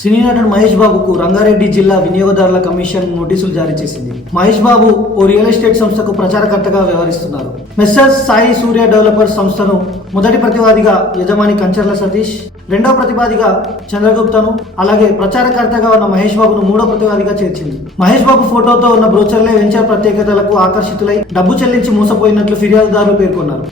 సినీ నటుడు మహేష్ బాబుకు రంగారెడ్డి జిల్లా వినియోగదారుల కమిషన్ నోటీసులు జారీ చేసింది. మహేష్ బాబు ఓ రియల్ ఎస్టేట్ సంస్థకు ప్రచారకర్తగా వ్యవహరిస్తున్నారు. మెస్సర్స్ సాయి సూర్య డెవలపర్స్ సంస్థను మొదటి ప్రతివాదిగా యజమాని కంచర్ల సతీష్ రెండవ ప్రతివాదిగా చంద్రగుప్తను అలాగే ప్రచారకర్తగా ఉన్న మహేష్ బాబును మూడో ప్రతివాదిగా చేర్చింది. మహేష్ బాబు ఫోటోతో ఉన్న బ్రోచర్లే వెంచర్ ప్రత్యేకతలకు ఆకర్షితులై డబ్బు చెల్లించి మోసపోయినట్లు ఫిర్యాదుదారులు పేర్కొన్నారు.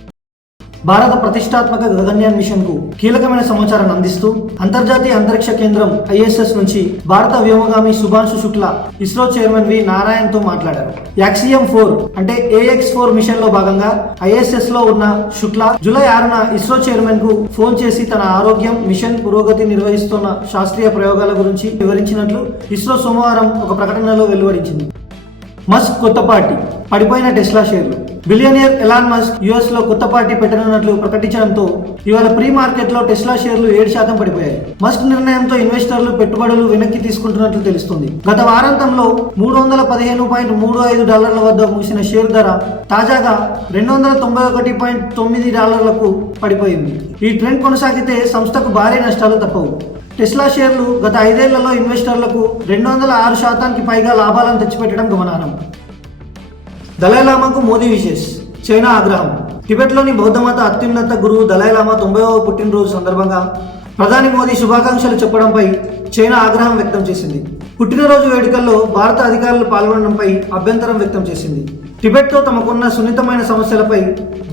భారత ప్రతిష్టాత్మక గగన్యాన్ మిషన్కు కీలకమైన సమాచారాన్ని అందిస్తూ అంతర్జాతీయ అంతరిక్ష కేంద్రం ఐఎస్ఎస్ నుంచి భారత వ్యోమగామి శుభాంశు శుక్లా ఇస్రో చైర్మన్ వి నారాయణ్తో మాట్లాడారు. యాక్సియం ఫోర్ అంటే ఏఎక్స్ ఫోర్ మిషన్లో భాగంగా ఐఎస్ఎస్లో ఉన్న శుక్లా జూలై ఆరున ఇస్రో చైర్మన్కు ఫోన్ చేసి తన ఆరోగ్యం మిషన్ పురోగతి నిర్వహిస్తున్న శాస్త్రీయ ప్రయోగాల గురించి వివరించినట్లు ఇస్రో సోమవారం ఒక ప్రకటనలో వెలువరించింది. మస్క్ కొత్త పార్టీ. పడిపోయిన టెస్లా షేర్లు. బిలియనియర్ ఎలాన్ మస్క్ యుఎస్లో కొత్త పార్టీ పెట్టనున్నట్లు ప్రకటించడంతో ఇవాళ ప్రీ మార్కెట్లో టెస్లా షేర్లు ఏడు శాతం పడిపోయాయి. మస్క్ నిర్ణయంతో ఇన్వెస్టర్లు పెట్టుబడులు వెనక్కి తీసుకుంటున్నట్లు తెలుస్తుంది. గత వారాంతంలో మూడు వందల పదిహేను పాయింట్ మూడు ఐదు డాలర్ల వద్ద ముగిసిన షేర్ ధర తాజాగా రెండు వందల తొంభై ఒకటి పాయింట్ తొమ్మిది డాలర్లకు పడిపోయింది. ఈ ట్రెండ్ కొనసాగితే సంస్థకు భారీ నష్టాలు తప్పవు. టెస్లా షేర్లు గత ఐదేళ్ళలో ఇన్వెస్టర్లకు రెండు వందల ఆరు శాతానికి పైగా లాభాలను తెచ్చిపెట్టడం గమనార్హం. దలైలామాకు మోదీ విశేష్ చైనా ఆగ్రహం. టిబెట్లోని బౌద్ధమత అత్యున్నత గురువు దలైలామా తొంభైవ పుట్టినరోజు సందర్భంగా ప్రధాని మోదీ శుభాకాంక్షలు చెప్పడంపై చైనా ఆగ్రహం వ్యక్తం చేసింది. పుట్టినరోజు వేడుకల్లో భారత అధికారులు పాల్గొనడంపై అభ్యంతరం వ్యక్తం చేసింది. టిబెట్తో తమకున్న సున్నితమైన సమస్యలపై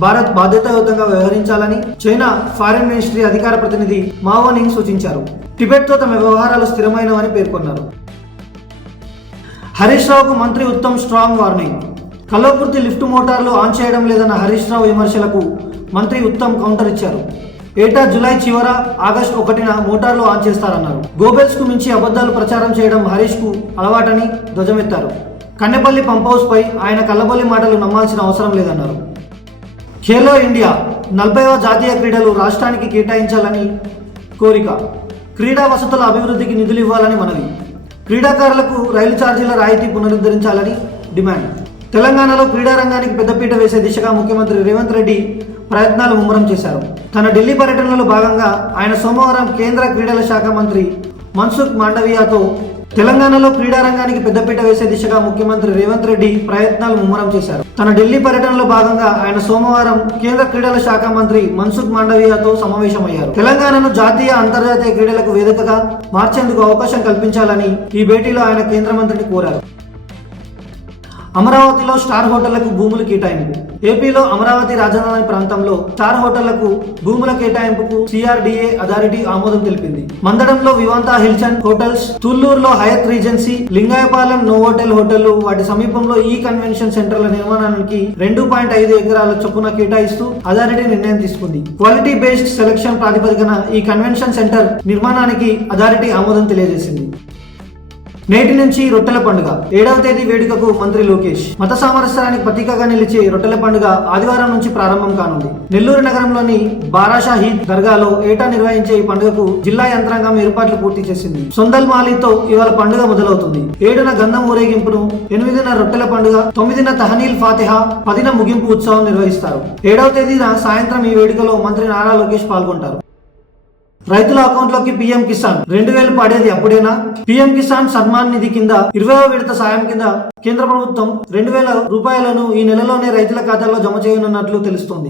భారత్ బాధ్యతాయుతంగా వ్యవహరించాలని చైనా ఫారిన్ మినిస్ట్రీ అధికార ప్రతినిధి మావోనింగ్ సూచించారు. టిబెట్తో తమ వ్యవహారాలు స్థిరమైనవని పేర్కొన్నారు. హరీష్ రావుకు మంత్రి Uttam strong warning. Kalwakurthy lift మోటార్లు ఆన్ చేయడం లేదన్న హరీష్ రావు విమర్శలకు మంత్రి ఉత్తమ్ కౌంటర్ ఇచ్చారు. ఏటా జులై చివర ఆగస్టు ఒకటిన మోటార్లు ఆన్ చేస్తారన్నారు. గోబెల్స్కు మించి అబద్ధాలు ప్రచారం చేయడం హరీష్కు అలవాటని ధ్వజమెత్తారు. కన్నెపల్లి పంప్ హౌస్ పై ఆయన కల్లబల్లి మాటలు నమ్మాల్సిన అవసరం లేదన్నారు. ఖేలో ఇండియా నలభైవ జాతీయ క్రీడలు రాష్ట్రానికి కేటాయించాలని కోరిక. క్రీడా వసతుల అభివృద్ధికి నిధులు ఇవ్వాలని మనవి. క్రీడాకారులకు రైలు ఛార్జీల రాయితీ పునరుద్ధరించాలని డిమాండ్. తెలంగాణలో క్రీడారంగానికి పెద్దపీట వేసే దిశగా ముఖ్యమంత్రి రేవంత్ రెడ్డి ప్రయత్నాలు ముమ్మరం చేశారు. తన ఢిల్లీ పర్యటనలో భాగంగా ఆయన సోమవారం కేంద్ర క్రీడల శాఖ మంత్రి మన్సుఖ్ మాండవియాతో తెలంగాణలో క్రీడారంగానికి పెద్దపీట వేసే దిశగా ముఖ్యమంత్రి రేవంత్ రెడ్డి ప్రయత్నాలు ముమ్మరం చేశారు. తన ఢిల్లీ పర్యటనలో భాగంగా ఆయన సోమవారం కేంద్ర క్రీడల శాఖ మంత్రి మన్సుఖ్ మాండవియాతో సమావేశమయ్యారు. తెలంగాణను జాతీయ అంతర్జాతీయ క్రీడలకు వేదికగా మార్చేందుకు అవకాశం కల్పించాలని ఈ భేటీలో ఆయన కేంద్ర మంత్రిని కోరారు. అమరావతిలో స్టార్ హోటళ్ళకు భూములు కేటాయింపు. ఏపీలో అమరావతి రాజధాని ప్రాంతంలో స్టార్ హోటళ్ళకు భూముల కేటాయింపుకు సిఆర్డీఏ అథారిటీ ఆమోదం తెలిపింది. మందడంలో వివాంతా హిల్సన్ హోటల్స్ తుల్లూరులో హయత్ రీజెన్సీ లింగాయపాలెం నోవోటెల్ హోటళ్ళు వాటి సమీపంలో ఈ కన్వెన్షన్ సెంటర్ల నిర్మాణానికి రెండు పాయింట్ ఐదు ఎకరాల చొప్పున కేటాయిస్తూ అథారిటీ నిర్ణయం తీసుకుంది. క్వాలిటీ బేస్డ్ సెలక్షన్ ప్రాతిపదికన ఈ కన్వెన్షన్ సెంటర్ నిర్మాణానికి అథారిటీ ఆమోదం తెలియజేసింది. నేటి నుంచి రొట్టెల పండుగ. ఏడవ తేదీ వేడుకకు మంత్రి లోకేష్. మత సామరస్యానికి ప్రతీకగా నిలిచే రొట్టెల పండుగ ఆదివారం నుంచి ప్రారంభం కానుంది. నెల్లూరు నగరంలోని బారాషాహీద్ దర్గాలో ఏటా నిర్వహించే ఈ పండుగకు జిల్లా యంత్రాంగం ఏర్పాట్లు పూర్తి చేసింది. సొందల్ మాలీతో ఇవాళ పండుగ మొదలవుతుంది. ఏడున గంధం ఊరేగింపును ఎనిమిదిన రొట్టెల పండుగ తొమ్మిదిన తహనీల్ ఫాతిహా పదిన ముగింపు ఉత్సవం నిర్వహిస్తారు. ఏడవ తేదీన సాయంత్రం ఈ వేడుకలో మంత్రి నారా లోకేష్ పాల్గొంటారు. రైతుల అకౌంట్లోకి పీఎం కిసాన్ రెండు వేలు పడేది అప్పుడేనా? పీఎం కిసాన్ సన్మాన్ నిధి కింద ఇరవై విడత సాయం కింద కేంద్ర ప్రభుత్వం రెండు వేల రూపాయలను ఈ నెలలోనే రైతుల ఖాతాల్లో జమ చేయనున్నట్లు తెలుస్తోంది.